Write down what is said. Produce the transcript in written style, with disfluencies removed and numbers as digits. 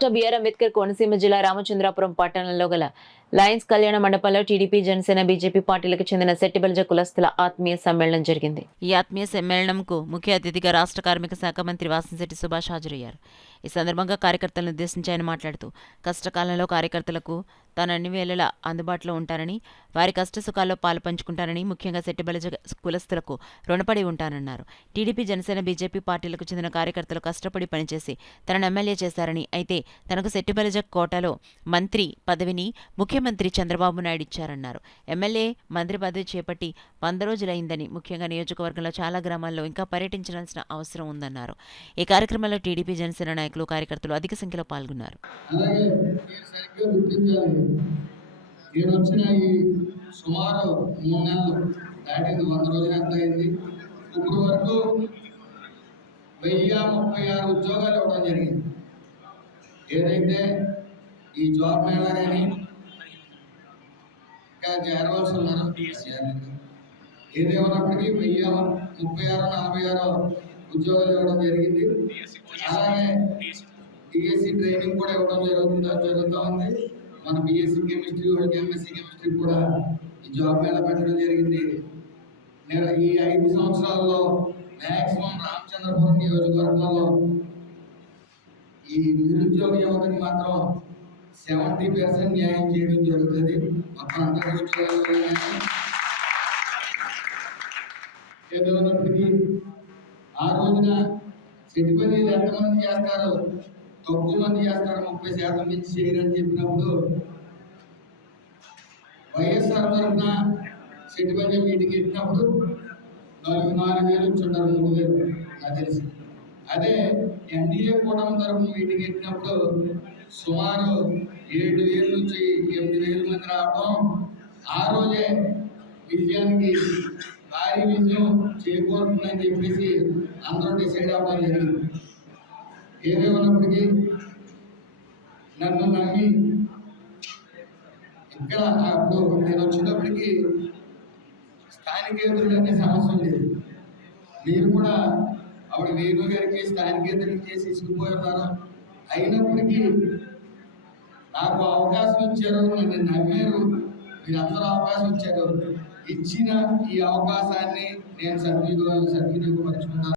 Doctor BR Ambedkar Konaseema జిల్లా రామచంద్రాపురం పట్టణంలో గల లయన్స్ కళ్యాణ మండపంలో టీడీపీ జనసేన బీజేపీ పార్టీలకు చెందిన శెట్టిబలిజ కులస్తుల ఆత్మీయ సమ్మేళనం జరిగింది. ఈ ఆత్మీయ సమ్మేళనంకు ముఖ్య అతిథిగా రాష్ట్ర కార్మిక శాఖ మంత్రి వాసంశెట్టి సుభాష్ హాజరయ్యారు. ఈ సందర్భంగా కార్యకర్తలను ఉద్దేశించి ఆయన మాట్లాడుతూ కష్టకాలంలో కార్యకర్తలకు తాను అన్ని వేళలా అందుబాటులో ఉంటానని, వారి కష్టసుఖాల్లో పాలు పంచుకుంటానని, ముఖ్యంగా శెట్టిబలిజ కులస్తులకు రుణపడి ఉంటానన్నారు. టీడీపీ జనసేన బీజేపీ పార్టీలకు చెందిన కార్యకర్తలు కష్టపడి పనిచేసి తనను ఎమ్మెల్యే చేశారని, అయితే తనకు శెట్టిబలిజ కోటాలో మంత్రి పదవిని ముఖ్యమంత్రి చంద్రబాబు నాయుడు ఇచ్చారన్నారు. ఎమ్మెల్యే మంత్రి పదవి చేపట్టి 100 రోజులైందని, ముఖ్యంగా నియోజకవర్గంలో చాలా గ్రామాల్లో ఇంకా పర్యటించాల్సిన అవసరం ఉందన్నారు. ఈ కార్యక్రమంలో టీడీపీ జనసేన నాయకులు కార్యకర్తలు అధిక సంఖ్యలో పాల్గొన్నారు. సుమారు 3 నెలలు దాటింది, 100 రోజులు ఎంత అయింది. ఇప్పుడు వరకు 1036 ఉద్యోగాలు ఇవ్వడం జరిగింది. ఏదైతే ఈ జాబ్ మేళా కానీ ఇంకా చేరవలసి ఉన్నారు, ఏదేమన్నప్పటికీ 1036, 46 ఉద్యోగాలు ఇవ్వడం జరిగింది. అలాగే డిఎస్సి ట్రైనింగ్ కూడా ఇవ్వడం జరుగుతూ ఉంది. మన బిఎస్సి కెమిస్ట్రీ వాళ్ళకి ఎంఎస్సి కెమిస్ట్రీ కూడా ఈ జాబ్ మేళా పెట్టడం జరిగింది. నేను ఈ 5 సంవత్సరాల్లో మ్యాక్సిమం రామచంద్రపురం నియోజకవర్గంలో ఈ నిరుద్యోగ యువతకి మాత్రం 70% న్యాయం చేయడం జరుగుతుంది. మొత్తం అందరికీ ఉద్యోగాలు ఏదైనప్పటికీ ఆ రోజున సిటిపల్లి ఎంతమంది చేస్తారు, తక్కువ మంది చేస్తారు, 30% నుంచి చేయరని చెప్పినప్పుడు వైఎస్ఆర్ తరఫున సిటిపల్లి మీటింగ్ ఎట్టినప్పుడు 4,000 ఇచ్చుంటారు, 3,000 నాకు తెలిసి. అదే ఎన్డీఏ కూటమి తరఫున మీటింగ్ ఎట్టినప్పుడు సుమారు 7,000 నుంచి 8,000 మంది రావడం, ఆ రోజే విజయానికి భారీ విజయం చేకూరుతుందని చెప్పేసి అందరూ డిసైడ్ అవ్వడం జరిగింది. ఏదేమన్నప్పటికీ నన్ను నమ్మి ఇక్కడ అప్పుడు నేను వచ్చినప్పటికీ స్థానికేతరులు అనే సమస్య లేదు. మీరు కూడా ఆవిడ వేణు గారికి స్థానికేతరులు చేసి ఇసుకుపోతున్నారు. అయినప్పటికీ నాకు అవకాశం ఇచ్చారు, నన్ను నమ్మారు, మీరందరూ అవకాశం ఇచ్చారు. ఇచ్చిన ఈ అవకాశాన్ని నేను సద్వినియోగపరుచుకుంటాను.